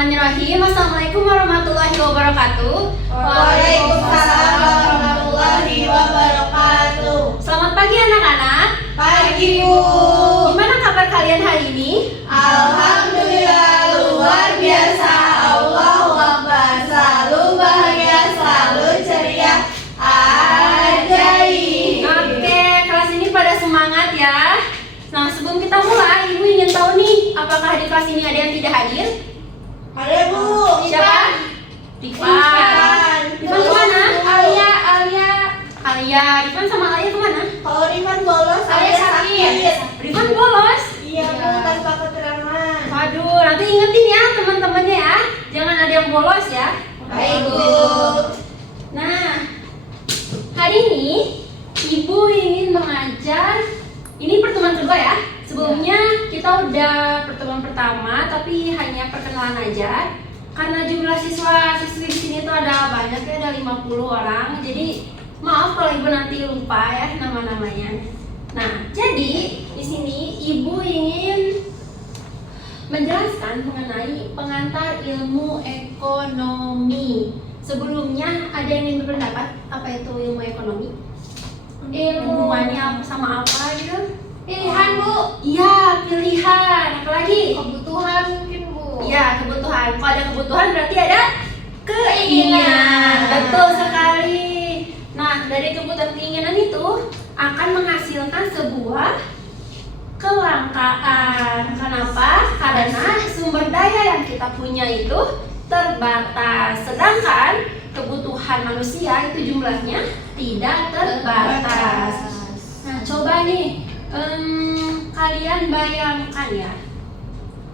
Bismillahirrahmanirrahim. Assalamualaikum warahmatullahi wabarakatuh. Waalaikumsalam warahmatullahi wabarakatuh. Selamat pagi anak-anak. Pagi Bu. Gimana kabar kalian hari ini? Alhamdulillah luar biasa. Allahu Akbar. Selalu bahagia, selalu ceria. Ajaib. Oke, kelas ini pada semangat ya. Nah, sebelum kita mulai, Ibu ingin tahu nih, apakah di kelas ini ada yang tidak hadir? Ada Bu. Siapa? Rifan. Rifan kemana? Alia. Rifan sama Alia kemana? Kalau Rifan bolos, Alia saya sakit. sakit. Rifan bolos. Iya Bu, tanpa keterangan. Waduh, nanti ingetin ya teman-temannya ya. Jangan ada yang bolos ya. Baik Bu. Nah, hari ini Ibu ingin mengajar. Ini pertemuan kedua ya. Sebelumnya kita udah pertemuan pertama, tapi hanya perkenalan aja. Karena jumlah siswa-siswi di sini tuh ada banyak ya, ada 50 orang. Jadi maaf kalau Ibu nanti lupa ya nama-namanya. Nah, jadi di sini Ibu ingin menjelaskan mengenai pengantar ilmu ekonomi. Sebelumnya ada yang ingin berpendapat apa itu ilmu ekonomi? Hubungannya sama apa gitu? Pilihan Bu. Iya, pilihan. Apalagi? Kebutuhan mungkin Bu. Iya, kebutuhan. Kalau ada kebutuhan berarti ada keinginan. Betul sekali. Nah, dari kebutuhan keinginan itu akan menghasilkan sebuah kelangkaan. Kenapa? Karena sumber daya yang kita punya itu terbatas. Sedangkan kebutuhan manusia itu jumlahnya tidak terbatas. Nah, coba nih kalian bayangkan ya,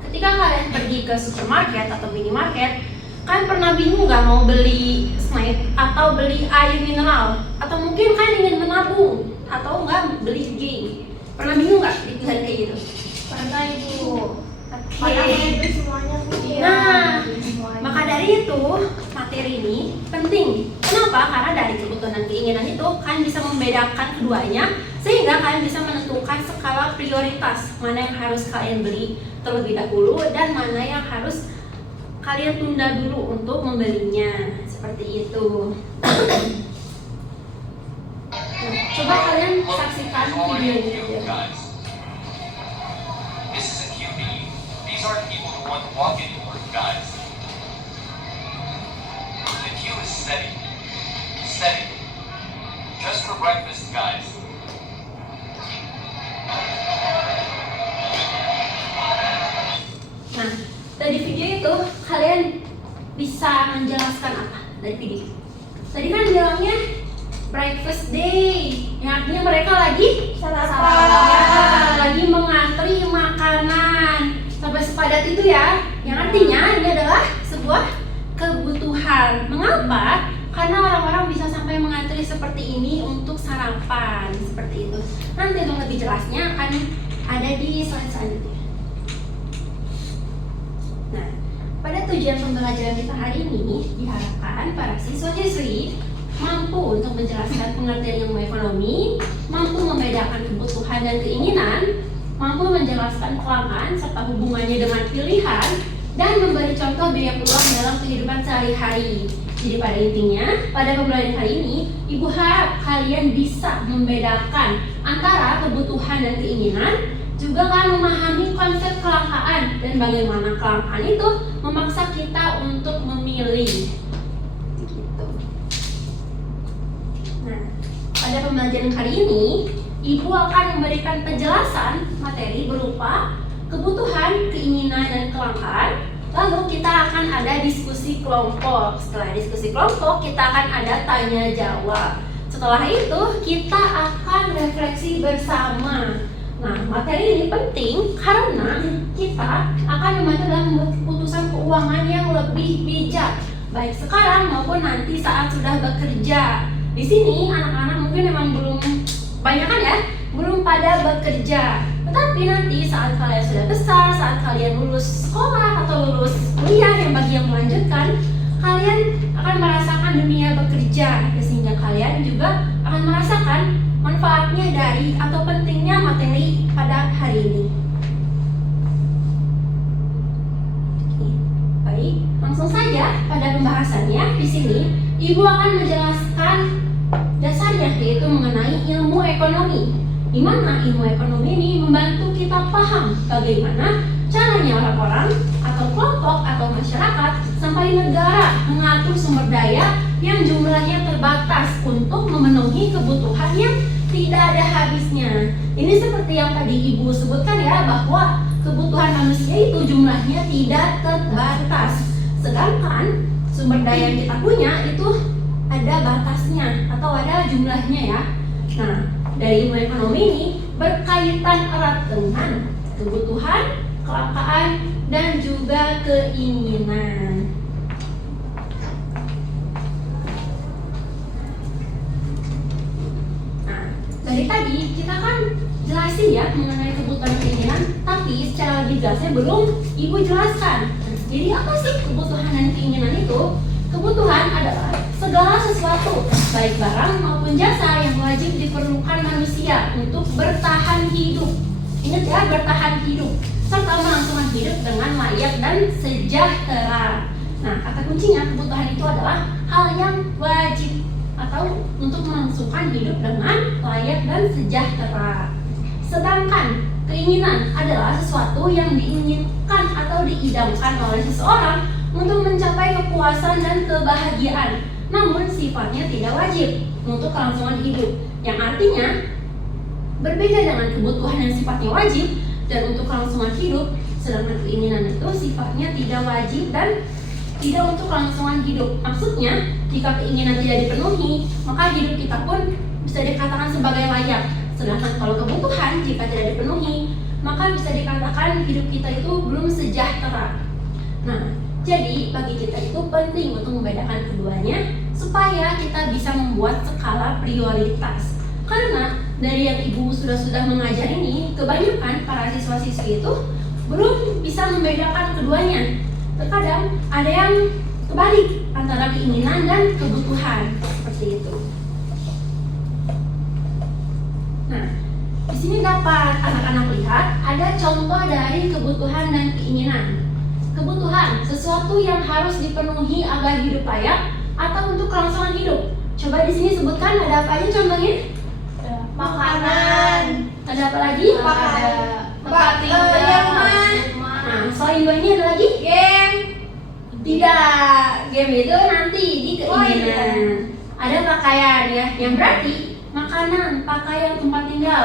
ketika kalian pergi ke supermarket atau minimarket, kalian pernah bingung nggak mau beli snack atau beli air mineral, atau mungkin kalian ingin menabung atau nggak beli game? Pernah bingung nggak di pilihan kayak gitu? Pernah Ibu. Oke. Itu semuanya Bu. Nah, maka dari itu materi ini penting. Kenapa? Karena dari kebutuhan dan keinginan itu kalian bisa membedakan keduanya, sehingga kalian bisa menentukan skala prioritas mana yang harus kalian beli terlebih dahulu dan mana yang harus kalian tunda dulu untuk membelinya. Seperti itu. Nah, coba kalian saksikan video ini. This isn't QB. These aren't people who want to walk anymore, guys. The queue is steady. Steady. Just for breakfast, guys. Nah, dari video itu kalian bisa menjelaskan apa dari video? Tadi kan bilangnya breakfast day, yang artinya mereka lagi Sarapan. ya, lagi mengantri makanan sampai sepadat itu ya. Yang artinya ini adalah sebuah kebutuhan. Mengapa? Karena orang-orang bisa sampai mengantri seperti ini untuk sarapan, seperti itu. Nanti untuk lebih jelasnya akan ada di slide selanjutnya. Nah, pada tujuan pembelajaran kita hari ini diharapkan para siswa-siswi mampu untuk menjelaskan pengertian ilmu ekonomi, mampu membedakan kebutuhan dan keinginan, mampu menjelaskan kelangkaan serta hubungannya dengan pilihan, dan memberi contoh biaya peluang dalam kehidupan sehari-hari. Jadi pada intinya, pada pembelajaran hari ini, Ibu harap kalian bisa membedakan antara kebutuhan dan keinginan, juga kan memahami konsep kelangkaan dan bagaimana kelangkaan itu memaksa kita untuk memilih. Gitu. Nah, pada pembelajaran kali ini, Ibu akan memberikan penjelasan materi berupa kebutuhan, keinginan, dan kelangkaan. Lalu kita akan ada diskusi kelompok. Setelah diskusi kelompok, kita akan ada tanya jawab. Setelah itu, kita akan refleksi bersama. Nah, materi ini penting karena kita akan membantu dalam membuat keputusan keuangan yang lebih bijak, baik sekarang maupun nanti saat sudah bekerja. Di sini anak-anak mungkin memang belum banyak kan ya, belum pada bekerja. Tetapi nanti saat kalian sudah besar, saat kalian lulus sekolah atau lulus kuliah yang bagi yang melanjutkan, kalian akan merasakan dunia bekerja, sehingga kalian juga akan merasakan manfaatnya dari atau pentingnya materi pada hari ini. Oke, baik. menjelaskan dasarnya, yaitu mengenai ilmu ekonomi, di mana ilmu ekonomi ini membantu kita paham bagaimana caranya orang-orang atau kelompok atau masyarakat sampai negara mengatur sumber daya yang jumlahnya terbatas untuk memenuhi kebutuhan yang tidak ada habisnya. Ini seperti yang tadi Ibu sebutkan ya, bahwa kebutuhan manusia itu jumlahnya tidak terbatas. Sedangkan sumber daya yang kita punya itu ada batasnya atau ada jumlahnya ya. Nah, dari ilmu ekonomi ini berkaitan erat dengan kebutuhan, kelangkaan, dan juga keinginan. Nah, dari tadi kita kan jelasin ya mengenai kebutuhan dan keinginan, tapi secara lebih jelasnya belum Ibu jelaskan. Jadi apa sih kebutuhan dan keinginan itu? Kebutuhan adalah segala sesuatu, baik barang maupun jasa yang wajib diperlukan manusia untuk bertahan hidup. Ingat ya, bertahan hidup, serta melangsungkan hidup dengan layak dan sejahtera. Nah, kata kuncinya kebutuhan itu adalah hal yang wajib atau untuk melangsungkan hidup dengan layak dan sejahtera. Sedangkan keinginan adalah sesuatu yang diinginkan atau diidamkan oleh seseorang untuk mencapai kepuasan dan kebahagiaan, namun sifatnya tidak wajib untuk kelangsungan hidup, yang artinya berbeda dengan kebutuhan yang sifatnya wajib dan untuk kelangsungan hidup. Sedangkan keinginan itu sifatnya tidak wajib dan tidak untuk kelangsungan hidup. Maksudnya, jika keinginan tidak dipenuhi, maka hidup kita pun bisa dikatakan sebagai layak. Sedangkan kalau kebutuhan jika tidak dipenuhi, maka bisa dikatakan hidup kita itu belum sejahtera. Nah, jadi bagi kita itu penting untuk membedakan keduanya supaya kita bisa membuat skala prioritas. Karena dari yang Ibu sudah mengajar ini, kebanyakan para siswa-siswi itu belum bisa membedakan keduanya. Terkadang ada yang kebalik antara keinginan dan kebutuhan, seperti itu. Nah, di sini dapat anak-anak lihat ada contoh dari kebutuhan dan keinginan. Kebutuhan, sesuatu yang harus dipenuhi agar hidup layak atau untuk kelangsungan hidup. Coba di sini sebutkan ada apa aja contohnya? Makanan. Ada apa lagi? Tempat tinggal. Rumah. Nah, selain dua ini ada lagi? Game. Tidak, game itu nanti di Oh, keinginan. iya. Ada pakaian ya, yang berarti makanan, pakaian, tempat tinggal.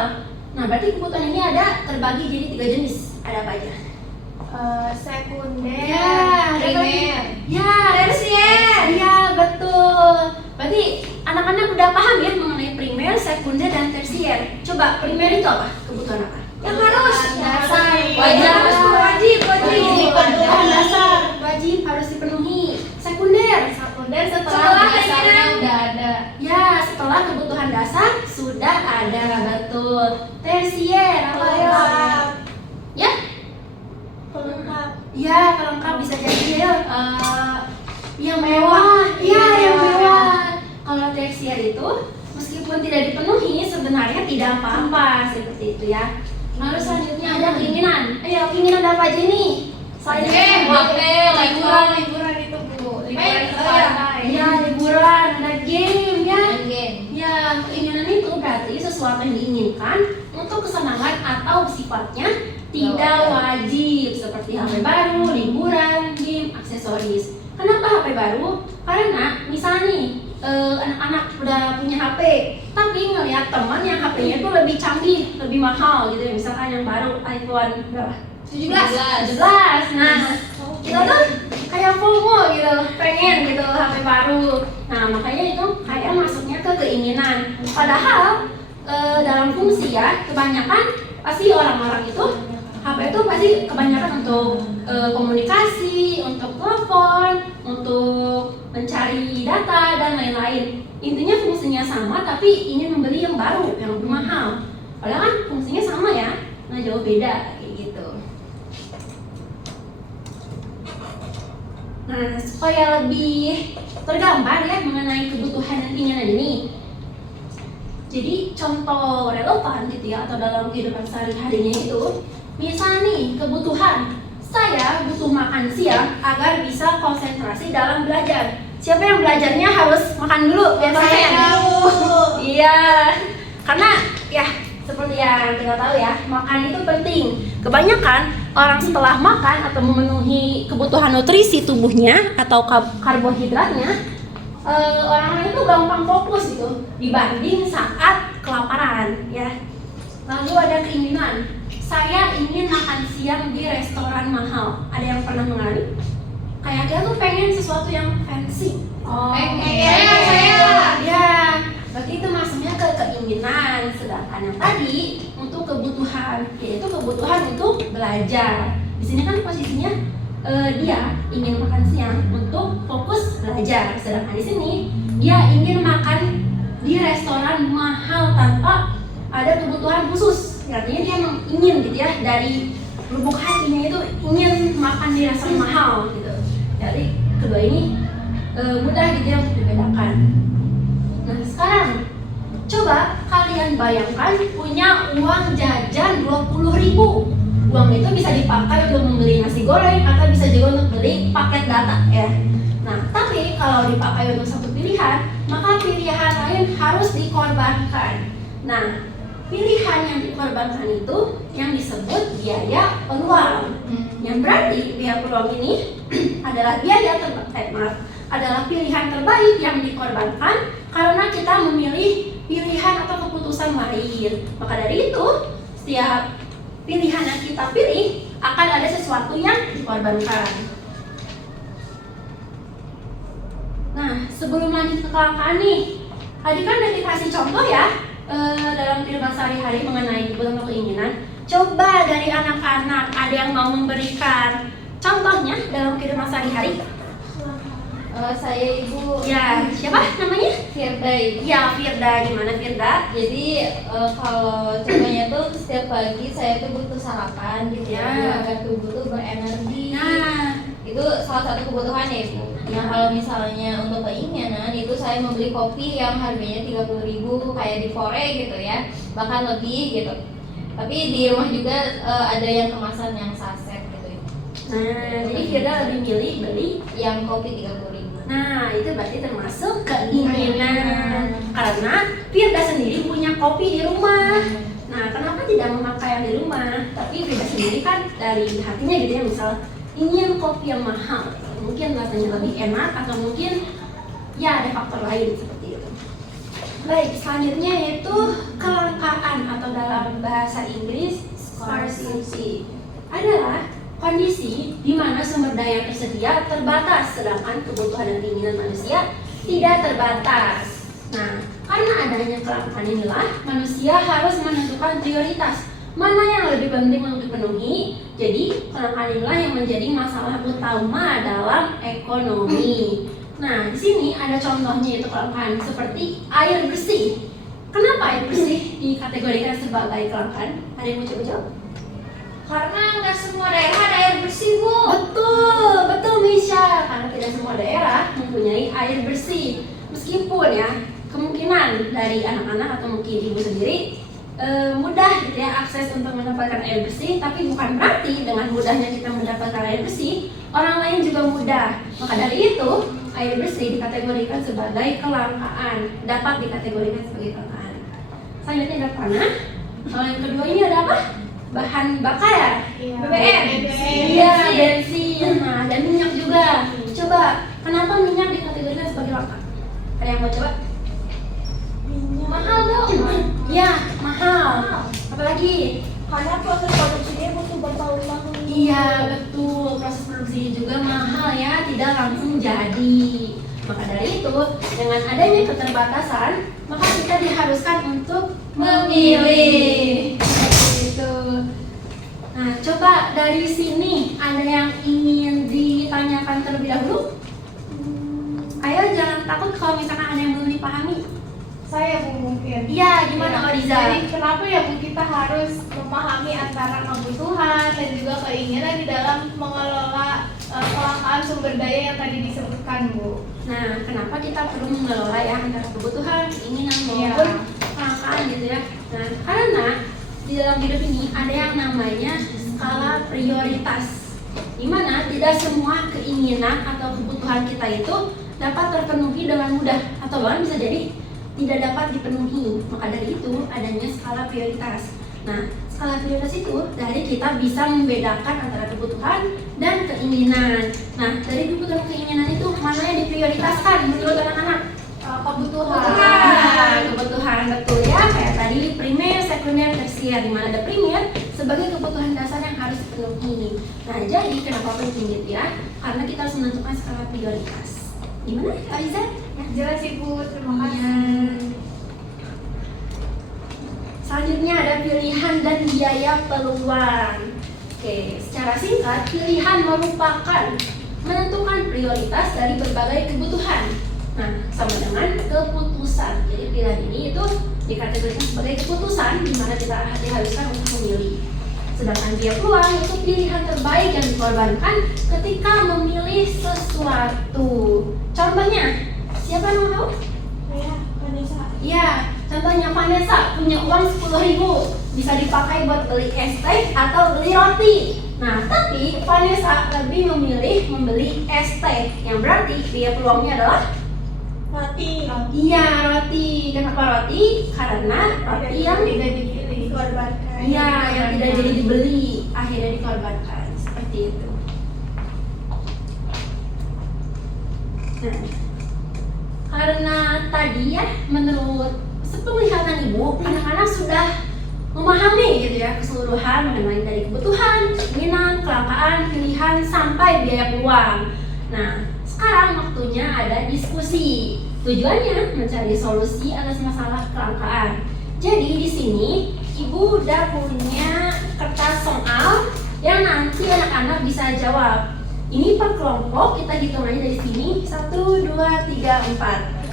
Nah, berarti kebutuhan ini ada terbagi jadi 3 jenis. Ada apa aja? Sekunder. Ya, Primer. Ya, Tersier. Iya, betul. Berarti anak-anak udah paham ya mengenai primer, sekunder, dan tersier. Coba primer itu apa? Kebutuhan apa? Yang harus Dasar. wajib kebutuhan Wajib. dasar wajib harus dipenuhi. Sekunder Sekunder setelah Setelah dasarnya keinginan. udah ada. ya setelah kebutuhan dasar sudah ada, betul. Tersier apa ya? Ya, Pelengkap. ya pelengkap bisa jadi ya. Yang mewah, iya yang mewah. Kalau tersier itu meskipun tidak dipenuhi sebenarnya tidak apa-apa, seperti itu ya. Lalu selanjutnya ada keinginan. Ayo, keinginan apa aja nih? Selain Liburan itu Bu. Liburan ke pantai. Iya, liburan, ada game ya. Game. Ya, keinginan itu berarti sesuatu yang diinginkan untuk kesenangan atau sifatnya tidak wajib, seperti HP baru, liburan, game, aksesoris. Kenapa HP baru? Karena misalnya nih anak-anak udah punya HP, tapi ngelihat teman yang HP-nya itu lebih canggih, lebih mahal gitu ya. Misalkan yang baru iPhone berapa? 17. Nah, kita tuh kayak FOMO gitu, pengen gitu HP baru. Nah, makanya itu kayak masuknya ke keinginan. Padahal dalam fungsi ya, kebanyakan pasti orang-orang itu HP itu pasti kebanyakan untuk komunikasi, untuk telepon, untuk mencari data dan lain-lain. Intinya fungsinya sama, tapi ingin membeli yang baru, yang lebih mahal. Padahal kan fungsinya sama ya, nah jauh beda kayak gitu. Nah, supaya lebih tergambar ya mengenai kebutuhan dan keinginan ini. Jadi contoh relevan gitu ya, atau dalam kehidupan sehari-harinya itu, misal nih kebutuhan, saya butuh makan siang agar bisa konsentrasi dalam belajar. siapa yang belajarnya harus makan dulu biar Saya sampean? tahu. Iya, karena ya seperti yang kita tahu ya, makan itu penting. Kebanyakan orang setelah makan atau memenuhi kebutuhan nutrisi tubuhnya atau karbohidratnya, orang-orang itu gampang fokus gitu dibanding saat kelaparan ya. Lalu ada keinginan, saya ingin makan siang di restoran mahal. Ada yang pernah mengalami? Kayak kita tuh pengen sesuatu yang fancy. Saya. Ya, berarti itu maksudnya ke keinginan. Sedangkan yang tadi untuk kebutuhan, yaitu kebutuhan untuk belajar. Di sini kan posisinya dia ingin makan siang untuk fokus belajar. Sedangkan di sini dia ingin makan di restoran mahal tanpa ada kebutuhan khusus. Artinya dia ingin gitu ya, dari lubuk hatinya itu ingin makan di restoran mahal gitu. Jadi kedua ini mudah gitu ya untuk dibedakan. Nah sekarang coba kalian bayangkan punya uang jajan 20.000. Uang itu bisa dipakai untuk membeli nasi goreng atau bisa juga untuk beli paket data ya. Nah tapi kalau dipakai untuk satu pilihan, maka pilihan lain harus dikorbankan. Nah pilihan yang dikorbankan itu yang disebut biaya peluang. Yang berarti biaya peluang ini adalah adalah pilihan terbaik yang dikorbankan karena kita memilih pilihan atau keputusan lain. Maka dari itu, setiap pilihan yang kita pilih akan ada sesuatu yang dikorbankan. Nah, sebelum lanjut ke kelangkaan nih, tadi kan udah dikasih contoh ya dalam kehidupan sehari-hari mengenai kebutuhan atau keinginan. Coba dari anak-anak ada yang mau memberikan contohnya dalam kehidupan sehari-hari? Saya Ibu. Ya, siapa namanya? Firda Ibu. Ya, Firda. Gimana Firda? Jadi kalau contohnya tuh setiap pagi saya tuh butuh sarapan gitu Ya. ya, agar tubuh tuh berenergi. Nah, Itu salah satu kebutuhan ya Ibu. Nah kalau misalnya untuk keinginan itu saya membeli kopi yang harganya 30.000 kayak di Fore gitu ya, bahkan lebih gitu. Tapi di rumah juga ada yang kemasan yang saset gitu ya. jadi Firda lebih milih beli. Yang kopi 30.000. Nah, itu berarti termasuk keinginan. Karena Firda sendiri punya kopi di rumah. Nah, kenapa tidak memakai yang di rumah? Tapi Firda sendiri kan dari hatinya gitu ya, misal ingin kopi yang mahal, mungkin rasanya lebih enak atau mungkin ya ada faktor lain seperti itu. Baik, selanjutnya yaitu kelangkaan atau dalam bahasa Inggris scarcity adalah kondisi di mana sumber daya tersedia terbatas sedangkan kebutuhan dan keinginan manusia tidak terbatas. Nah, karena adanya kelangkaan inilah manusia harus menentukan prioritas mana yang lebih penting untuk dipenuhi. Jadi kelangkaan inilah yang menjadi masalah utama dalam ekonomi. Nah, di sini ada contohnya yaitu kelangkaan seperti air bersih. Kenapa air bersih dikategorikan sebagai kelangkaan? Ada yang mau coba jawab? Karena nggak semua daerah ada air bersih Bu. Betul Misha. Karena tidak semua daerah mempunyai air bersih. Meskipun ya kemungkinan dari anak-anak atau mungkin ibu sendiri mudah gitu ya akses untuk mendapatkan air bersih, tapi bukan berarti dengan mudahnya kita mendapatkan air bersih, orang lain juga mudah. Maka dari itu, air bersih dikategorikan sebagai kelangkaan, dapat dikategorikan sebagai kelangkaan. Selanjutnya ada panah. Kalau yang kedua ini ada apa? Bahan bakar. BBM. Iya, bensin. Nah, dan minyak juga. Coba, kenapa minyak dikategorikan sebagai kelangkaan? Ada yang mau coba? Mahal Bu. Ya, mahal. Apalagi? Karena proses produksinya butuh bertahun-tahun. Iya, betul. Proses produksinya juga mahal ya, tidak langsung jadi. Maka dari itu, dengan adanya keterbatasan, maka kita diharuskan untuk memilih. Gitu. Nah, coba dari sini ada yang ingin ditanyakan terlebih dahulu? Ayo, jangan takut kalau misalkan ada yang belum dipahami. Saya Bu mungkin. Iya, gimana Oriza? Jadi kenapa ya Bu kita harus memahami antara kebutuhan dan juga keinginan di dalam mengelola kelangkaan sumber daya yang tadi disebutkan Bu? Nah, kenapa kita perlu mengelola ya antara kebutuhan, keinginan maupun Iya. kelangkaan gitu ya? Nah, karena di dalam hidup ini ada yang namanya skala prioritas, di mana tidak semua keinginan atau kebutuhan kita itu dapat terpenuhi dengan mudah atau bahkan bisa jadi tidak dapat dipenuhi. Maka dari itu adanya skala prioritas. Nah, skala prioritas itu dari kita bisa membedakan antara kebutuhan dan keinginan. Nah, dari kebutuhan keinginan itu mana yang diprioritaskan menurut anak-anak? Kebutuhan. Nah, kebutuhan betul ya, kayak tadi primer, sekunder, tersier. Di mana ada primer sebagai kebutuhan dasar yang harus dipenuhi. Nah, jadi kenapa penting gitu ya? Karena kita harus menentukan skala prioritas. Gimana, Ariza? Jelas Ibu, terima kasih. Selanjutnya ada pilihan dan biaya peluang. Oke, secara singkat, pilihan merupakan menentukan prioritas dari berbagai kebutuhan. Nah, sama dengan keputusan. Jadi pilihan ini itu dikategorikan sebagai keputusan di mana kita diharuskan untuk memilih. Sedangkan biaya peluang itu pilihan terbaik yang dikorbankan ketika memilih sesuatu. Contohnya, siapa yang mau tahu? Saya, Vanessa. Iya, contohnya Vanessa punya uang 10.000, bisa dipakai buat beli es teh atau beli roti. Nah, tapi Vanessa lebih memilih membeli es teh, yang berarti biaya peluangnya adalah Roti. iya, roti. Kenapa roti? Karena roti yang tidak dikorbankan. iya, yang tidak jadi dibeli, akhirnya dikorbankan. Seperti itu. Nah, karena tadi ya, menurut sepenglihatan Ibu, anak-anak sudah memahami gitu ya keseluruhan mengenai dari kebutuhan, keinginan, kelangkaan, pilihan sampai biaya peluang. Nah, sekarang waktunya ada diskusi. Tujuannya mencari solusi atas masalah kelangkaan. Jadi di sini Ibu udah punya kertas soal yang nanti anak-anak bisa jawab. Ini per kelompok, kita hitung aja dari sini 1, 2, 3, 4.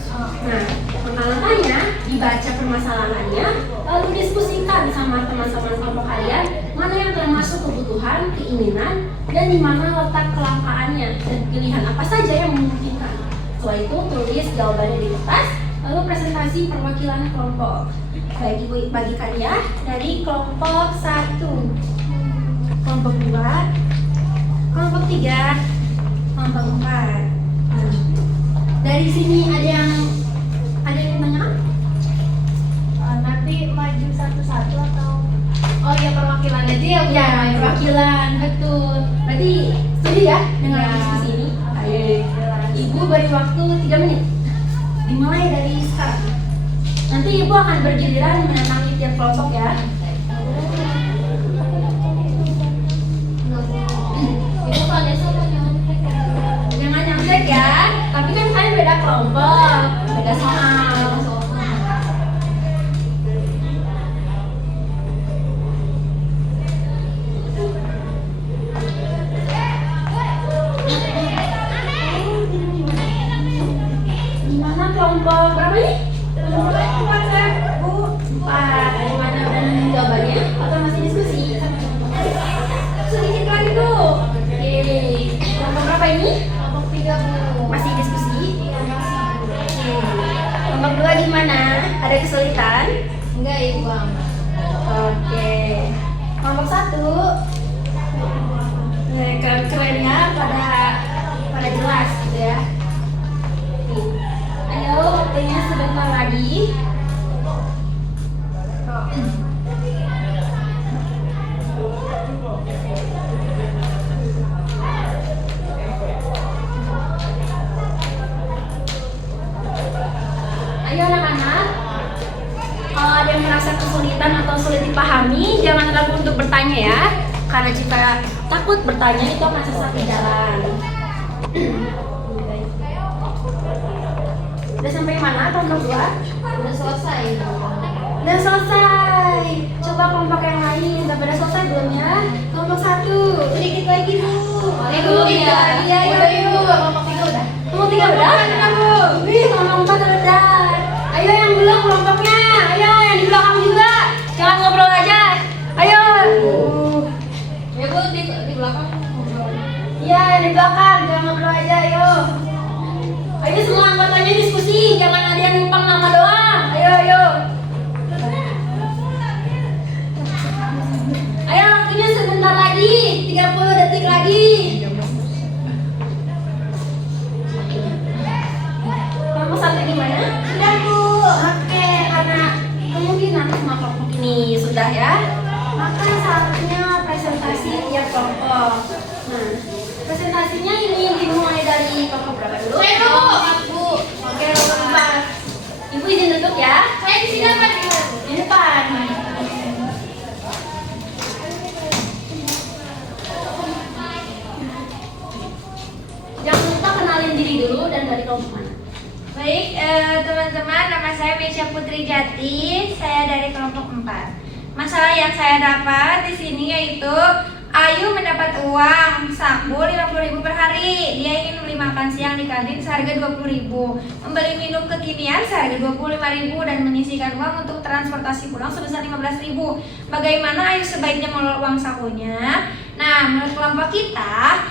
Nah, langkah-langkahnya dibaca permasalahannya, lalu diskusikan sama teman-teman kelompok kalian mana yang termasuk kebutuhan, keinginan, dan di mana letak kelangkaannya dan pilihan apa saja yang memungkinkan. Setelah itu tulis jawabannya di kertas, lalu presentasi perwakilan kelompok. Baik Ibu bagikan ya, dari kelompok 1, kelompok 2, kelompok 3, kelompok 4. Nah, dari sini ada yang nanya? Nanti maju satu-satu atau? Oh ya, perwakilan aja ya. Ya, perwakilan, betul. Berarti setuju ya dengan Ya. diskusi ini? Baik. Ibu beri waktu 3 menit. Dimulai dari sekarang. Nanti Ibu akan bergiliran menenangi tiap kelompok ya. Ibu Vanessa mau nyontek. Jangan nyontek ya. Tapi kan kalian beda kelompok, beda soal. Gimana kelompok berapa nih? Kelompok 4, Bu. 4. Gimana dan jawabannya? Atau masih diskusi? Sedikit lagi tuh. Oke. Kelompok berapa ini? Kelompok 3 Bu. Masih diskusi? Oke. Kelompok 2 gimana? Ada kesulitan? Enggak Ibu aman. Oke. Kelompok 1 keren-keren ya, pada jelas gitu ya. Nih. Ayo, waktunya sebentar lagi. Ayo anak-anak, kalau ada yang merasa kesulitan atau sulit dipahami, jangan ragu untuk bertanya ya. Karena jika takut bertanya itu akan sesat di jalan. Udah sampai mana kelompok 2? Udah selesai Ibu. Udah selesai. Coba kelompok yang lain, udah pada selesai belum ya? Kelompok 1, sedikit lagi Bu. Ibu ya. Iya, Udah, Ibu. Ibu. Kelompok 3 udah. Kelompok 3 udah? Wih, kelompok 4 udah. Ayo yang belum kelompoknya, ayo yang di belakang juga. Jangan ngobrol aja. Ayo. Ya Bu, di belakang ngobrol. Iya, yang di belakang, jangan ngobrol aja, ayo. Ayo semua anggotanya diskusi, jangan ada yang numpang nama doang. Ayo, ayo. Ayo, waktunya sebentar lagi, 30 detik lagi. sudah ya. Maka saatnya presentasi tiap kelompok. Nah, presentasinya ini dimulai dari kelompok berapa dulu? Saya kelompok 4, Bu. Oke, kelompok 4. Ibu izin duduk ya. Saya di sini apa? Di depan. Jangan lupa kenalin diri dulu dan dari kelompok mana. Baik, teman-teman, nama saya Mesya Putri Jati. Saya dari kelompok 4. Masalah yang saya dapat di sini yaitu Ayu mendapat uang saku 50.000 per hari. Dia ingin beli makan siang di kantin seharga 20.000, membeli minum kekinian seharga 25.000 dan menyisihkan uang untuk transportasi pulang sebesar 15.000. Bagaimana Ayu sebaiknya mengelola uang sakunya? Nah, menurut kelompok kita,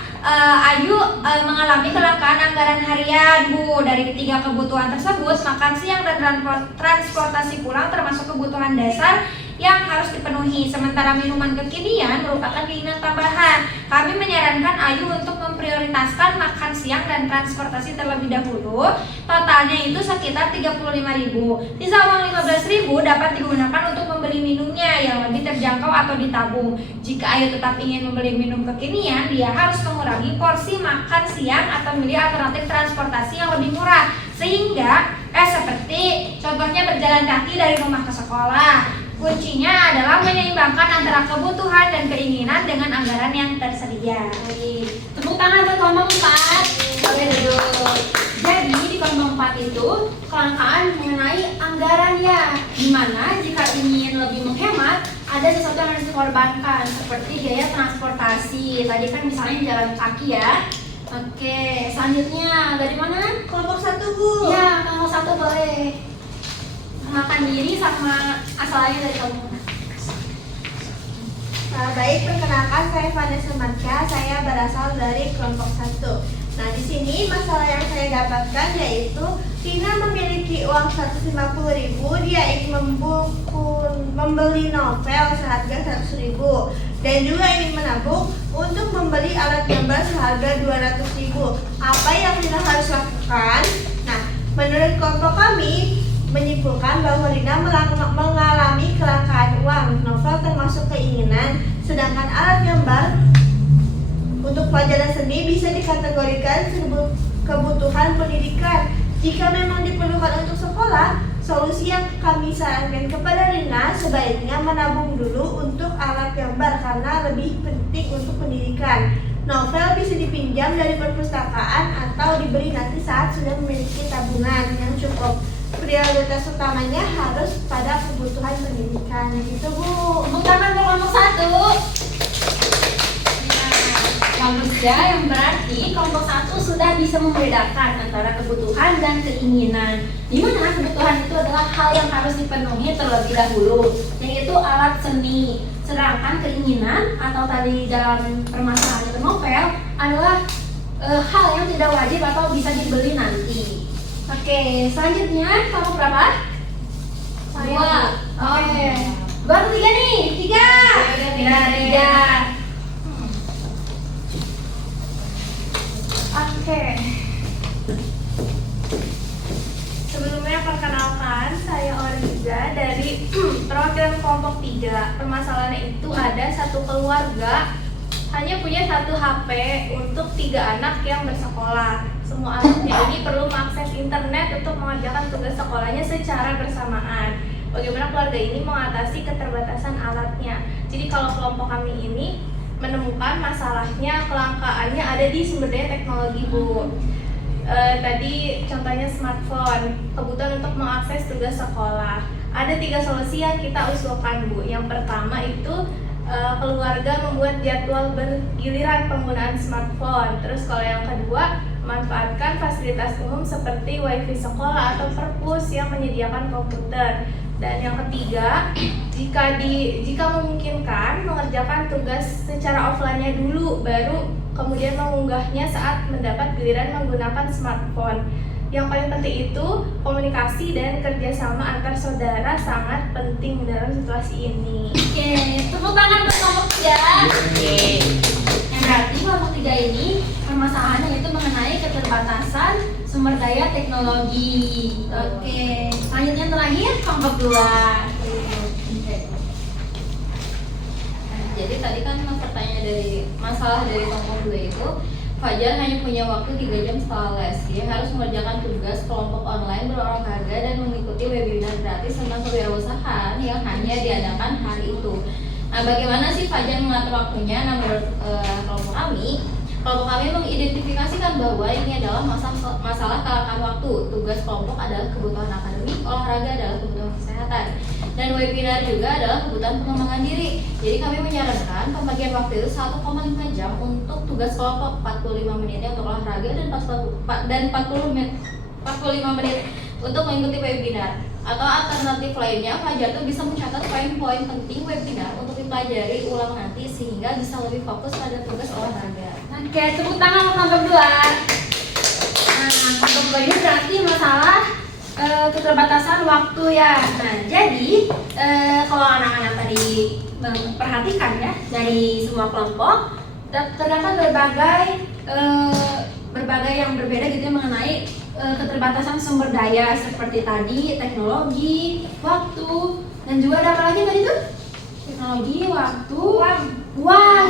Ayu mengalami kelangkaan anggaran harian, Bu. Dari ketiga kebutuhan tersebut, makan siang dan transportasi pulang termasuk kebutuhan dasar yang harus dipenuhi. Sementara minuman kekinian merupakan keinginan tambahan. Kami menyarankan Ayu untuk memprioritaskan makan siang dan transportasi terlebih dahulu. Totalnya itu sekitar 35.000. Sisa uang 15.000 dapat digunakan untuk membeli minumnya yang lebih terjangkau atau ditabung. Jika Ayu tetap ingin membeli minum kekinian, dia harus mengurangi porsi makan siang atau memilih alternatif transportasi yang lebih murah. Sehingga seperti contohnya berjalan kaki dari rumah ke sekolah. Kuncinya adalah menyeimbangkan antara kebutuhan dan keinginan dengan anggaran yang tersedia. Baik. Tepuk tangan buat kelompok 4. Boleh duduk. Jadi di kelompok 4 itu kelangkaan mengenai anggarannya. Dimana jika ingin lebih menghemat, ada sesuatu yang harus dikorbankan seperti biaya transportasi. Tadi kan misalnya jalan kaki ya. Oke, selanjutnya dari mana? Kelompok 1, Bu. Ya, kelompok 1 boleh. Makan diri sama asalnya dari kelompok mana? Baik, perkenalkan saya Vanessa Marca. Saya berasal dari kelompok 1. Nah, di sini masalah yang saya dapatkan yaitu Tina memiliki uang 150.000. Dia ingin membeli novel seharga 100.000 dan juga ingin menabung untuk membeli alat gambar seharga 200.000. Apa yang Tina harus lakukan? Nah, menurut kelompok kami menyimpulkan bahwa Rina mengalami kelangkaan uang. Novel termasuk keinginan, sedangkan alat gambar untuk pelajaran seni bisa dikategorikan sebagai kebutuhan pendidikan. Jika memang diperlukan untuk sekolah, solusi yang kami sarankan kepada Rina sebaiknya menabung dulu untuk alat gambar karena lebih penting untuk pendidikan. Novel bisa dipinjam dari perpustakaan atau dibeli nanti saat sudah memiliki tabungan yang cukup. Prioritas utamanya harus pada kebutuhan pendidikan. Gitu, Bu. Tepuk tangan untuk kelompok 1. Manusia yang berarti kelompok 1 sudah bisa membedakan antara kebutuhan dan keinginan. Di mana kebutuhan itu adalah hal yang harus dipenuhi terlebih dahulu, yaitu alat seni. Sedangkan keinginan atau tadi dalam permasalahan itu novel adalah hal yang tidak wajib atau bisa dibeli nanti. Oke, selanjutnya kelompok berapa? Saya. Oke. Baru 3 nih. 3. Ya, 3. Oke. Sebelumnya perkenalkan, saya Oriza dari perwakilan kelompok 3. Permasalahannya itu ada satu keluarga hanya punya satu HP untuk 3 anak yang bersekolah. Semua anaknya ini perlu mengakses internet untuk mengerjakan tugas sekolahnya secara bersamaan. Bagaimana keluarga ini mengatasi keterbatasan alatnya? Jadi kalau kelompok kami ini menemukan masalahnya, kelangkaannya ada di sumber daya teknologi, Bu. Tadi contohnya smartphone, kebutuhan untuk mengakses tugas sekolah. Ada 3 solusi yang kita usulkan, Bu. Yang pertama itu keluarga membuat jadwal bergiliran penggunaan smartphone. Terus kalau yang kedua, manfaatkan fasilitas umum seperti wifi sekolah atau perpus yang menyediakan komputer. Dan yang ketiga, jika memungkinkan mengerjakan tugas secara offline-nya dulu, baru kemudian mengunggahnya saat mendapat giliran menggunakan smartphone. Yang paling penting itu komunikasi dan kerjasama antar saudara sangat penting dalam situasi ini. Oke, tepuk tangan buat kelompok 3. Yang berarti kelompok 3 ini permasalahannya itu mengenai keterbatasan sumber daya teknologi. Oke, selanjutnya terakhir kelompok 2. Jadi tadi kan pertanyaan dari masalah dari kelompok 2 itu, Fajar hanya punya waktu 3 jam setelah les. Dia harus mengerjakan tugas kelompok online, berolahraga, dan mengikuti webinar gratis tentang kewirausahaan yang hanya diadakan hari itu. Nah, bagaimana sih Fajar mengatur waktunya? Nah, menurut kelompok kami mengidentifikasikan bahwa ini adalah masalah kelangkaan waktu. Tugas kelompok adalah kebutuhan akademik, olahraga adalah kebutuhan kesehatan, dan webinar juga adalah kebutuhan pengembangan diri. Jadi kami menyarankan pembagian waktu itu 1,5 jam untuk tugas kelompok, 45 menitnya untuk olahraga, dan 45 menit untuk mengikuti webinar. Atau alternatif lainnya, Fajar tuh bisa mencatat poin-poin penting webinar untuk dipelajari ulang nanti sehingga bisa lebih fokus pada tugas olahraga. Oke, tepuk tangan untuk kelompok 2. Nah, kelompok 2 ini berarti masalah keterbatasan waktu ya. Nah, jadi kalau anak-anak tadi perhatikan ya, dari semua kelompok terdapat berbagai yang berbeda gitu ya, mengenai keterbatasan sumber daya seperti tadi teknologi, waktu, dan juga ada apa lagi tadi tuh? Teknologi, waktu, uang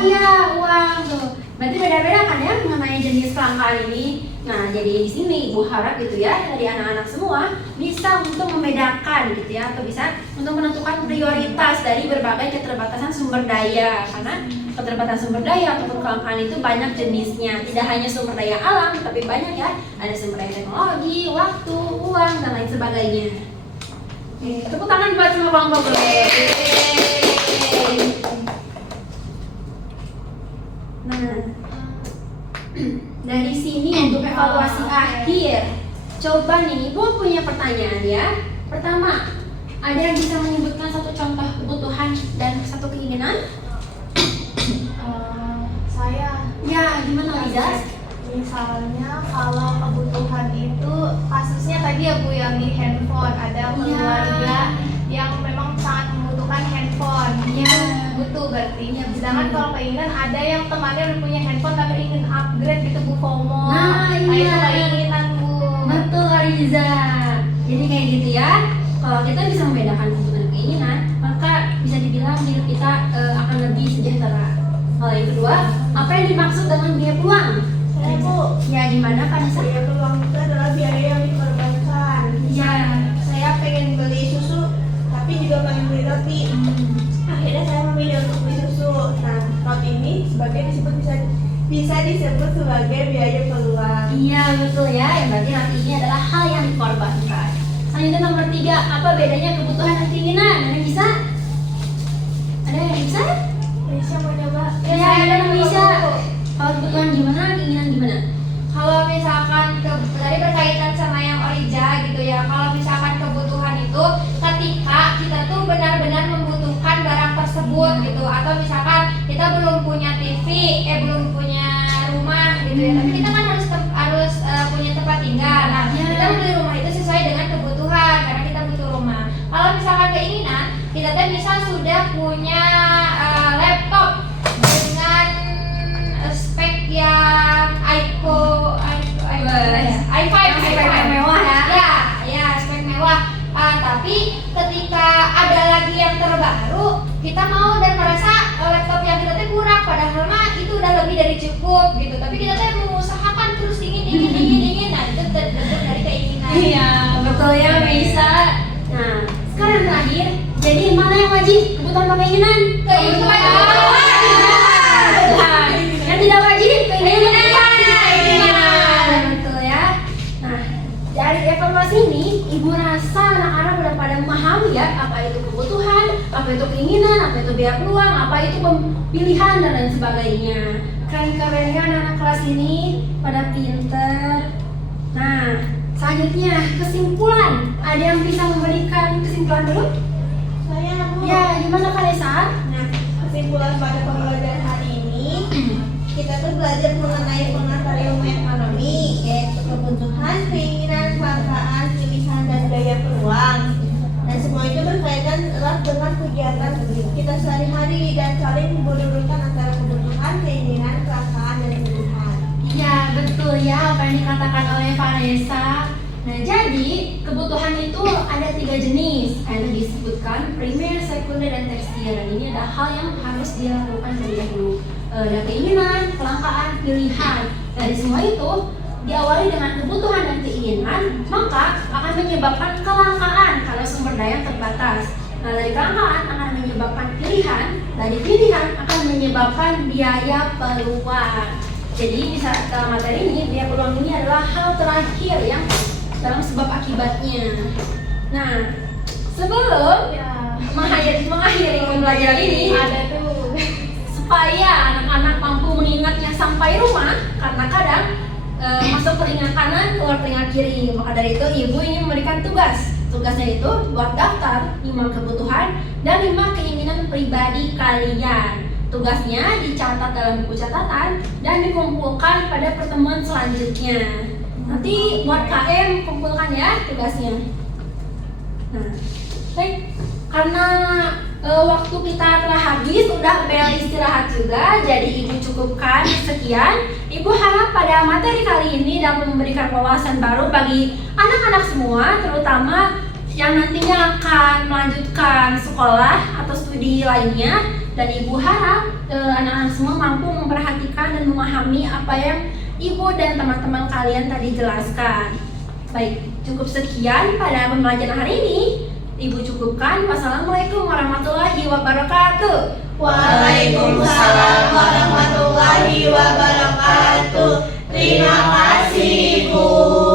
tuh. Berarti beda-beda kan ya mengenai jenis kelangkaan ini. Nah, jadi di sini Ibu harap gitu ya dari anak-anak semua bisa untuk membedakan gitu ya, atau bisa untuk menentukan prioritas dari berbagai keterbatasan sumber daya, karena keterbatasan sumber daya ataupun kelangkaan itu banyak jenisnya, tidak hanya sumber daya alam tapi banyak ya, ada sumber daya teknologi, waktu, uang, dan lain sebagainya. Oke, tepuk tangan buat semua kelompok gue. Nah, dari sini untuk evaluasi akhir, coba nih Ibu punya pertanyaan ya. Pertama, ada yang bisa menyebutkan satu contoh kebutuhan dan satu keinginan? Saya Ya, gimana Liza? misalnya kalau kebutuhan itu kasusnya tadi ya Bu yang di handphone, ada keluarga yang memang sangat membutuhkan handphone. Iya. Butuh berarti. Iya, betul. Sedangkan kalau keinginan ada yang temannya udah punya handphone tapi ingin upgrade gitu Bu, FOMO. Nah, Itu iya. keinginan Bu. Betul Riza. Jadi kayak gitu ya. Kalau kita bisa membedakan kebutuhan dan keinginan, maka bisa dibilang hidup kita akan lebih sejahtera. Hal yang kedua, apa yang dimaksud dengan biaya peluang? Saya Bu, Ya, gimana kan Nisa? biaya peluang itu adalah biaya yang dikorbankan. Ya. Saya pengen beli susu tapi juga pengen beli roti. Akhirnya saya memilih untuk beli susu. Nah, roti ini bisa disebut sebagai biaya peluang. Iya betul ya. Yang berarti nanti ini adalah hal yang dikorbankan. Selanjutnya nomor 3, apa bedanya kebutuhan dan keinginan? Ada yang bisa? Ada yang bisa? Bisa mau coba? Ya, ada yang bisa. Kalau kebutuhan gimana, keinginan gimana? Kalau misalkan tadi berkaitan sama yang Orija gitu ya, kalau misalkan kebutuhan itu ketika kita tuh benar-benar membutuhkan barang tersebut gitu, atau misalkan kita belum punya TV, belum punya rumah gitu ya, tapi kita kan harus punya tempat tinggal. Nah, kita membeli rumah itu sesuai dengan kebutuhan karena kita butuh rumah. Kalau misalkan keinginan, kita tuh misal sudah punya laptop dengan spek yang i5 mewah ya. Ya, spek mewah. Tapi ketika ada lagi yang terbaru, kita mau dan merasa laptop yang kita tuh kurang, padahal mah itu udah lebih dari cukup gitu. Tapi kita tuh mengusahakan terus ingin. Nah, itu terbentuk dari keinginan. Iya, betul ya bisa. Nah, sekarang terakhir, jadi mana yang wajib? Kebutuhan atau keinginan? Keinginan. Nah, yang tidak wajib, keinginan. Betul ya. Nah, dari evaluasi ini, Ibu rasa anak-anak udah pada memahami ya apa itu kebutuhan, apa itu keinginan, apa itu biaya peluang, apa itu pilihan dan lain sebagainya. Keren-keren ya anak-anak kelas ini, pada pinter. Nah, selanjutnya kesimpulan. Ada yang bisa memberikan kesimpulan dulu? Saya Bu. Ya, gimana Kak Nesa? Nah, kesimpulan pada pembelajaran hari ini, kita tuh belajar mengenai pengantar ilmu ekonomi, yaitu kebutuhan, keinginan, kelangkaan, pilihan, dan daya peluang. Dan semua itu berkaitan erat dengan kegiatan kita sehari-hari dan saling mendudukkan antara kebutuhan, keinginan, kelangkaan, dan pilihan. Iya, betul ya apa yang dikatakan oleh Vanessa. Nah, jadi kebutuhan itu ada 3 jenis, yang tadi disebutkan primer, sekunder, dan tersier. Dan ini adalah hal yang harus dilakukan terlebih dahulu. Ada keinginan, kelangkaan, pilihan. Dari semua itu diawali dengan kebutuhan dan keinginan, maka akan menyebabkan kelangkaan karena sumber daya terbatas. Nah, dari kelangkaan akan menyebabkan pilihan, dari pilihan akan menyebabkan biaya peluang. Jadi bisa dalam materi ini, biaya peluang ini adalah hal terakhir yang dalam sebab akibatnya. Nah, sebelum mengakhiri pembelajaran ini, Ada tuh. supaya anak-anak mampu mengingatnya sampai rumah, karena kadang masuk telinga kanan, keluar telinga kiri. Maka dari itu ibu ingin memberikan tugas. Tugasnya itu buat daftar 5 kebutuhan dan 5 keinginan pribadi kalian. Tugasnya dicatat dalam buku catatan dan dikumpulkan pada pertemuan selanjutnya. Nanti buat KM kumpulkan ya tugasnya. Nah, baik, karena waktu kita telah habis, udah bel istirahat juga, jadi ibu cukupkan sekian. Ibu harap pada materi kali ini dapat memberikan wawasan baru bagi anak-anak semua, terutama yang nantinya akan melanjutkan sekolah atau studi lainnya. Dan ibu harap anak-anak semua mampu memperhatikan dan memahami apa yang ibu dan teman-teman kalian tadi jelaskan. Baik, cukup sekian pada pembelajaran hari ini. Ibu cukupkan. Wassalamualaikum warahmatullahi wabarakatuh. Waalaikumsalam warahmatullahi wabarakatuh. Terima kasih, Bu.